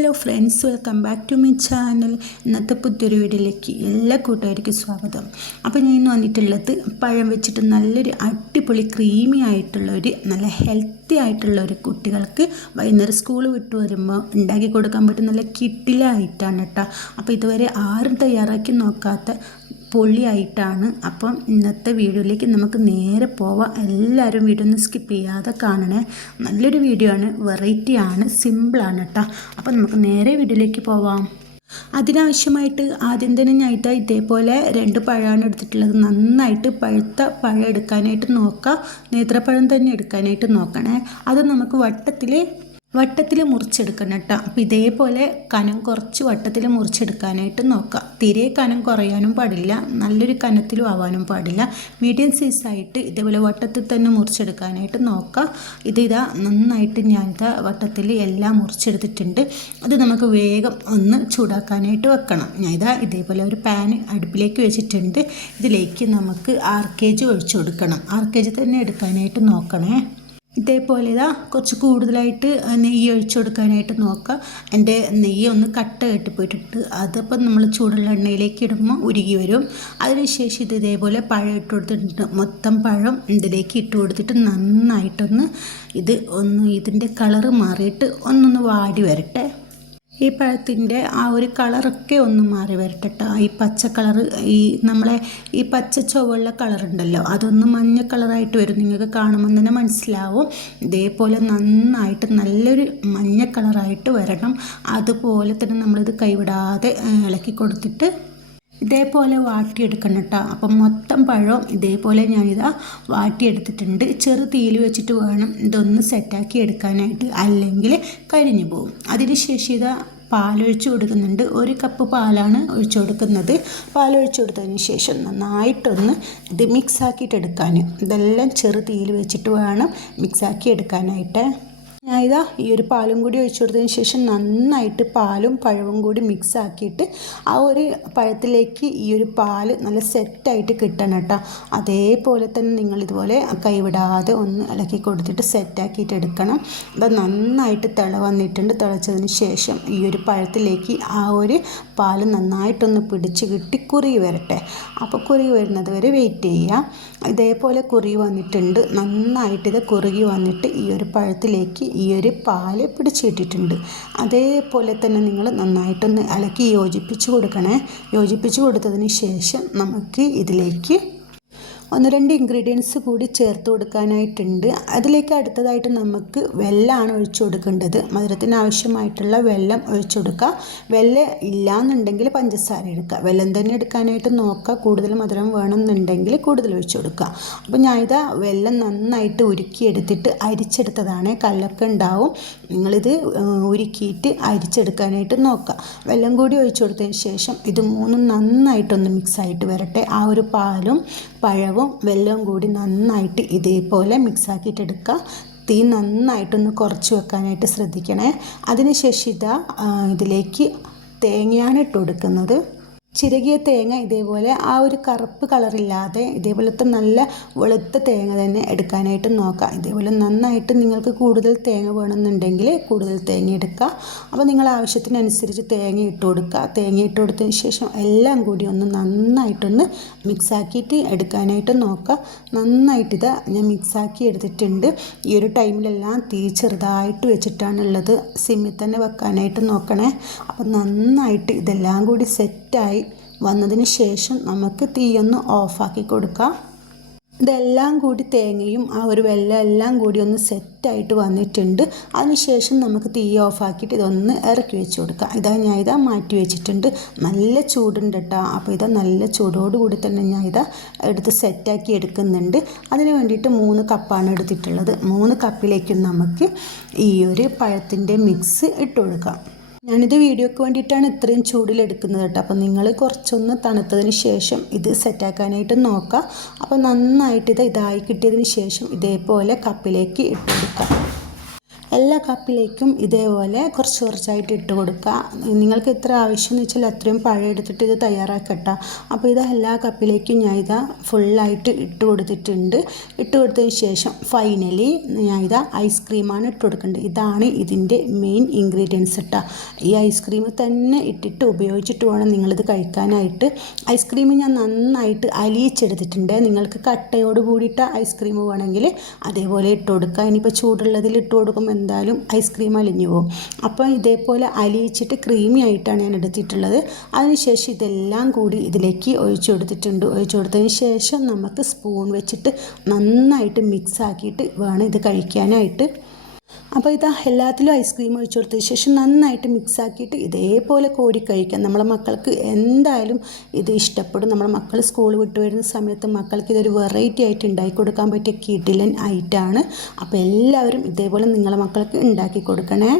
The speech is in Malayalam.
Hello friends welcome back to my channel. ഇന്നത്തെ പുതിയൊരു വീഡിയോയിലേക്ക് എല്ലാ കൂട്ടുകാർക്കും സ്വാഗതം. അപ്പോൾ ഞാൻ ഇന്ന് വന്നിട്ടുള്ളത് പഴം വെച്ചിട്ട് നല്ലൊരു അടിപൊളി ക്രീമി ആയിട്ടുള്ള ഒരു നല്ല ഹെൽത്തി ആയിട്ടുള്ള ഒരു കുട്ടികൾക്ക് വൈകുന്നേരം സ്കൂൾ വിട്ട് വരുമ്പോൾ ഉണ്ടാക്കി കൊടുക്കാൻ പറ്റും നല്ല കിട്ടിലായിട്ടാണ് കേട്ടോ അപ്പോൾ ഇതുവരെ ആരും തയ്യാറാക്കി നോക്കാത്ത പൊളിയായിട്ടാണ് അപ്പം ഇന്നത്തെ വീഡിയോയിലേക്ക് നമുക്ക് നേരെ പോവാം. എല്ലാവരും വീഡിയോ ഒന്ന് സ്കിപ്പ് ചെയ്യാതെ കാണണേ. നല്ലൊരു വീഡിയോ ആണ്. വെറൈറ്റി ആണ്. സിമ്പിളാണ് കേട്ടോ അപ്പം നമുക്ക് നേരെ വീഡിയോയിലേക്ക് പോവാം. അതിനാവശ്യമായിട്ട് ആദ്യം തന്നെ ഞാനിത് ഇതേപോലെ രണ്ട് പഴമാണ് എടുത്തിട്ടുള്ളത്. നന്നായിട്ട് പഴുത്ത പഴം എടുക്കാനായിട്ട് നോക്കുക നേത്രപ്പഴം തന്നെ എടുക്കാനായിട്ട് നോക്കണേ. അത് നമുക്ക് വട്ടത്തിൽ വട്ടത്തിൽ മുറിച്ചെടുക്കണം കേട്ടോ. അപ്പോൾ ഇതേപോലെ കനം കുറച്ച് വട്ടത്തിൽ മുറിച്ചെടുക്കാനായിട്ട് നോക്കുക തീരെ കനം കുറയാനും പാടില്ല നല്ലൊരു കനത്തിലും ആവാനും പാടില്ല. മീഡിയം സൈസായിട്ട് ഇതേപോലെ വട്ടത്തിൽ തന്നെ മുറിച്ചെടുക്കാനായിട്ട് നോക്കുക ഇത് ഇതാ നന്നായിട്ട് ഞാനിതാ വട്ടത്തിൽ എല്ലാം മുറിച്ചെടുത്തിട്ടുണ്ട്. അത് നമുക്ക് വേഗം ഒന്ന് ചൂടാക്കാനായിട്ട് വെക്കണം. ഞാൻ ഇതാ ഇതേപോലെ ഒരു പാൻ അടുപ്പിലേക്ക് വെച്ചിട്ടുണ്ട്. ഇതിലേക്ക് നമുക്ക് ആർ കെ ജി ഒഴിച്ചു കൊടുക്കണം. ആർ കെ ജി തന്നെ എടുക്കാനായിട്ട് നോക്കണേ. ഇതേപോലെ ഇതാ കുറച്ച് കൂടുതലായിട്ട് നെയ്യ് ഒഴിച്ചു കൊടുക്കാനായിട്ട് നോക്കുക. എന്റെ നെയ്യ് ഒന്ന് കട്ട കെട്ടിപ്പോയിട്ടുണ്ട് അതിപ്പം നമ്മൾ ചൂടുള്ള എണ്ണയിലേക്ക് ഇടുമ്പോൾ ഉരുകി വരും. അതിനുശേഷം ഇത് ഇതേപോലെ പഴം ഇട്ട് കൊടുത്തിട്ടുണ്ട്. മൊത്തം പഴം ഇതിലേക്ക് ഇട്ട് കൊടുത്തിട്ട് നന്നായിട്ടൊന്ന് ഇത് ഒന്ന് ഇതിന്റെ കളറ് മാറിയിട്ട് ഒന്നൊന്ന് വാടി വരട്ടെ. ഈ പഴത്തിന്റെ ആ ഒരു കളറൊക്കെ ഒന്ന് മാറി വരട്ടെ ഈ പച്ച കളർ ഈ നമ്മളെ ഈ പച്ച ചുവള്ള കളറുണ്ടല്ലോ അതൊന്ന് മഞ്ഞ കളറായിട്ട് വരും. നിങ്ങൾക്ക് കാണുമ്പോൾ തന്നെ മനസ്സിലാവും. ഇതേപോലെ നന്നായിട്ട് നല്ലൊരു മഞ്ഞ കളറായിട്ട് വരണം. അതുപോലെ തന്നെ നമ്മളിത് കൈവിടാതെ ഇളക്കി കൊടുത്തിട്ട് ഇതേപോലെ വാട്ടിയെടുക്കണം കേട്ടോ. അപ്പം മൊത്തം പഴം ഇതേപോലെ ഞാനിതാ വാട്ടിയെടുത്തിട്ടുണ്ട്. ചെറു തീയിൽ വെച്ചിട്ട് വേണം ഇതൊന്ന് സെറ്റാക്കി എടുക്കാനായിട്ട്. അല്ലെങ്കിൽ കരിഞ്ഞു പോകും അതിനുശേഷം ഇതാ പാലൊഴിച്ച് കൊടുക്കുന്നുണ്ട്. ഒരു കപ്പ് പാലാണ് ഒഴിച്ചു കൊടുക്കുന്നത്. പാലൊഴിച്ച് കൊടുത്തതിന് ശേഷം നന്നായിട്ടൊന്ന് ഇത് മിക്സ് ആക്കിയിട്ട് എടുക്കാൻ ഇതെല്ലാം ചെറു തീയിൽ വെച്ചിട്ട് വേണം മിക്സാക്കി എടുക്കാനായിട്ട്. ഞാൻ ഇതാ ഈ ഒരു പാലും കൂടി ഒഴിച്ചു കൊടുത്തതിന് ശേഷം നന്നായിട്ട് പാലും പഴവും കൂടി മിക്സ് ആക്കിയിട്ട് ആ ഒരു പഴത്തിലേക്ക് ഈ ഒരു പാൽ നല്ല സെറ്റായിട്ട് കിട്ടണം കേട്ടോ. അതേപോലെ തന്നെ നിങ്ങൾ ഇതുപോലെ കൈവിടാതെ ഒന്ന് ഇളക്കി കൊടുത്തിട്ട് സെറ്റാക്കിയിട്ട് എടുക്കണം. അത് നന്നായിട്ട് തിള വന്നിട്ടുണ്ട്. തിളച്ചതിന് ശേഷം ഈ ഒരു പഴത്തിലേക്ക് ആ ഒരു പാൽ നന്നായിട്ടൊന്ന് പിടിച്ച് കിട്ടി കുറി വരട്ടെ. അപ്പോൾ കുറി വരുന്നത് വരെ വെയിറ്റ് ചെയ്യാം. ഇതേപോലെ കുറി വന്നിട്ടുണ്ട്. നന്നായിട്ട് ഇത് കുറുകി വന്നിട്ട് ഈ ഒരു പഴത്തിലേക്ക് ഈ ഒരു പാൽ പിടിച്ചിട്ടിട്ടുണ്ട്. അതേപോലെ തന്നെ നിങ്ങൾ നന്നായിട്ടൊന്ന് അലക്കി യോജിപ്പിച്ച് കൊടുക്കണേ. യോജിപ്പിച്ച് കൊടുത്തതിന് ശേഷം നമുക്ക് ഇതിലേക്ക് ഒന്ന് രണ്ട് ഇൻഗ്രീഡിയൻസ് കൂടി ചേർത്ത് കൊടുക്കാനായിട്ടുണ്ട്. അതിലേക്ക് അടുത്തതായിട്ട് നമുക്ക് വെല്ലമാണ് ഒഴിച്ചു കൊടുക്കേണ്ടത്. മധുരത്തിന് ആവശ്യമായിട്ടുള്ള വെല്ലം ഒഴിച്ചു കൊടുക്കുക. വെല്ലം ഇല്ലയെന്നുണ്ടെങ്കിൽ പഞ്ചസാര എടുക്കുക. വെല്ലം തന്നെ എടുക്കാനായിട്ട് നോക്കുക. കൂടുതൽ മധുരം വേണമെന്നുണ്ടെങ്കിൽ കൂടുതൽ ഒഴിച്ചു കൊടുക്കുക. അപ്പോൾ ഞാൻ ഇതാ വെല്ലം നന്നായിട്ട് ഉരുക്കിയെടുത്തിട്ട് അരിച്ചെടുത്തതാണ്. കല്ലൊക്കെ ഉണ്ടാവും. നിങ്ങളിത് ഉരുക്കിയിട്ട് അരിച്ചെടുക്കാനായിട്ട് നോക്കുക. വെല്ലം കൂടി ഒഴിച്ചു കൊടുത്തതിന് ശേഷം ഇത് മൂന്നും നന്നായിട്ടൊന്ന് മിക്സായിട്ട് വരട്ടെ. ആ ഒരു പാലും പഴവും പഴവും വെല്ലവും കൂടി നന്നായിട്ട് ഇതേപോലെ മിക്സാക്കിയിട്ട് എടുക്കുക. തീ നന്നായിട്ടൊന്ന് കുറച്ച് വെക്കാനായിട്ട് ശ്രദ്ധിക്കണേ. അതിനുശേഷം ഇതാ ഇതിലേക്ക് തേങ്ങയാണ് ഇട്ട് കൊടുക്കുന്നത്. ചിരകിയ തേങ്ങ ഇതേപോലെ ആ ഒരു കറുപ്പ് കളറില്ലാതെ ഇതേപോലത്തെ നല്ല വെളുത്ത തേങ്ങ തന്നെ എടുക്കാനായിട്ട് നോക്കാം ഇതേപോലെ നന്നായിട്ട് നിങ്ങൾക്ക് കൂടുതൽ തേങ്ങ വേണമെന്നുണ്ടെങ്കിൽ കൂടുതൽ തേങ്ങ എടുക്കുക. അപ്പോൾ നിങ്ങൾ ആവശ്യത്തിനനുസരിച്ച് തേങ്ങ ഇട്ട് കൊടുക്കുക. തേങ്ങ ഇട്ട് കൊടുത്തതിന് ശേഷം എല്ലാം കൂടി ഒന്ന് നന്നായിട്ടൊന്ന് മിക്സാക്കിയിട്ട് എടുക്കാനായിട്ട് നോക്കുക. നന്നായിട്ട് ഇത് ഞാൻ മിക്സാക്കി എടുത്തിട്ടുണ്ട്. ഈ ഒരു ടൈമിലെല്ലാം തീ ചെറുതായിട്ട് വെച്ചിട്ടാണുള്ളത് സിമ്മിൽ തന്നെ വെക്കാനായിട്ട് നോക്കണേ. അപ്പോൾ നന്നായിട്ട് ഇതെല്ലാം കൂടി സെറ്റായി വന്നതിന് ശേഷം നമുക്ക് തീയൊന്ന് ഓഫാക്കി കൊടുക്കാം. ഇതെല്ലാം കൂടി തേങ്ങയും ആ ഒരു വെള്ളം എല്ലാം കൂടി ഒന്ന് സെറ്റായിട്ട് വന്നിട്ടുണ്ട്. അതിനുശേഷം നമുക്ക് തീ ഓഫാക്കിയിട്ട് ഇതൊന്ന് ഇറക്കി വെച്ച് കൊടുക്കാം. ഇതാ ഞാൻ ഇതാ മാറ്റി വെച്ചിട്ടുണ്ട്. നല്ല ചൂടുണ്ട് കേട്ടോ. അപ്പോൾ ഇതാ നല്ല ചൂടോടുകൂടി തന്നെ ഞാൻ ഇതാ എടുത്ത് സെറ്റാക്കി എടുക്കുന്നുണ്ട്. അതിന് വേണ്ടിയിട്ട് മൂന്ന് കപ്പാണ് എടുത്തിട്ടുള്ളത്. മൂന്ന് കപ്പിലേക്കും നമുക്ക് ഈ ഒരു പഴത്തിന്റെ മിക്സ് ഇട്ട് കൊടുക്കാം. ഞാനിത് വീഡിയോക്ക് വേണ്ടിയിട്ടാണ് ഇത്രയും ചൂടിലെടുക്കുന്നത് കേട്ടോ. അപ്പോൾ നിങ്ങൾ കുറച്ചൊന്ന് തണുത്തതിന് ശേഷം ഇത് സെറ്റാക്കാനായിട്ട് നോക്കുക അപ്പോൾ നന്നായിട്ട് ഇത് ഇതായി കിട്ടിയതിന് ശേഷം ഇതേപോലെ കപ്പിലേക്ക് ഇട്ട് എല്ലാ കപ്പിലേക്കും ഇതേപോലെ കുറച്ച് കുറച്ചായിട്ട് ഇട്ട് കൊടുക്കുക. നിങ്ങൾക്ക് എത്ര ആവശ്യം എന്ന് വെച്ചാൽ അത്രയും പഴം എടുത്തിട്ട് ഇത് തയ്യാറാക്കട്ടോ. അപ്പോൾ ഇത് എല്ലാ കപ്പിലേക്കും ഞാൻ ഇതാ ഫുള്ളായിട്ട് ഇട്ട് കൊടുത്തിട്ടുണ്ട്. ഇട്ട് കൊടുത്തതിന് ശേഷം ഫൈനലി ഞാൻ ഇതാ ഐസ്ക്രീമാണ് ഇട്ട് കൊടുക്കേണ്ടത്. ഇതാണ് ഇതിന്റെ മെയിൻ ഇൻഗ്രീഡിയൻസ് കേട്ടോ ഈ ഐസ്ക്രീം തന്നെ ഇട്ടിട്ട് ഉപയോഗിച്ചിട്ട് വേണം നിങ്ങളിത് കഴിക്കാനായിട്ട്. ഐസ്ക്രീം ഞാൻ നന്നായിട്ട് അലിയിച്ചെടുത്തിട്ടുണ്ട്. നിങ്ങൾക്ക് കട്ടയോട് കൂടിയിട്ട് ഐസ്ക്രീം വേണമെങ്കിൽ അതേപോലെ ഇട്ട് കൊടുക്കുക. ഇനിയിപ്പോൾ ചൂടുള്ളതിൽ ഇട്ട് കൊടുക്കുമ്പോൾ എന്തായാലും ഐസ്ക്രീം അലിഞ്ഞു പോകും. അപ്പോൾ ഇതേപോലെ അലിയിച്ചിട്ട് ക്രീമി ആയിട്ടാണ് ഞാൻ എടുത്തിട്ടുള്ളത്. അതിനുശേഷം ഇതെല്ലാം കൂടി ഇതിലേക്ക് ഒഴിച്ചു കൊടുത്തിട്ടുണ്ട്. ഒഴിച്ചു കൊടുത്തതിന് ശേഷം നമുക്ക് സ്പൂൺ വെച്ചിട്ട് നന്നായിട്ട് മിക്സ് ആക്കിയിട്ട് വേണം ഇത് കഴിക്കാനായിട്ട്. അപ്പോൾ ഇതാ എല്ലാത്തിലും ഐസ്ക്രീം ഒഴിച്ചു കൊടുത്തതിന് ശേഷം നന്നായിട്ട് മിക്സ് ആക്കിയിട്ട് ഇതേപോലെ കോരി കഴിക്കാം. നമ്മളെ മക്കൾക്ക് എന്തായാലും ഇത് ഇഷ്ടപ്പെടും. നമ്മളെ മക്കൾ സ്കൂൾ വിട്ട് വരുന്ന സമയത്ത് മക്കൾക്ക് ഇതൊരു വെറൈറ്റി ആയിട്ട് ഉണ്ടാക്കി കൊടുക്കാൻ പറ്റിയ കിടിലൻ ഐറ്റാണ് അപ്പോൾ എല്ലാവരും ഇതേപോലെ നിങ്ങളെ മക്കൾക്ക് ഉണ്ടാക്കി കൊടുക്കണേ.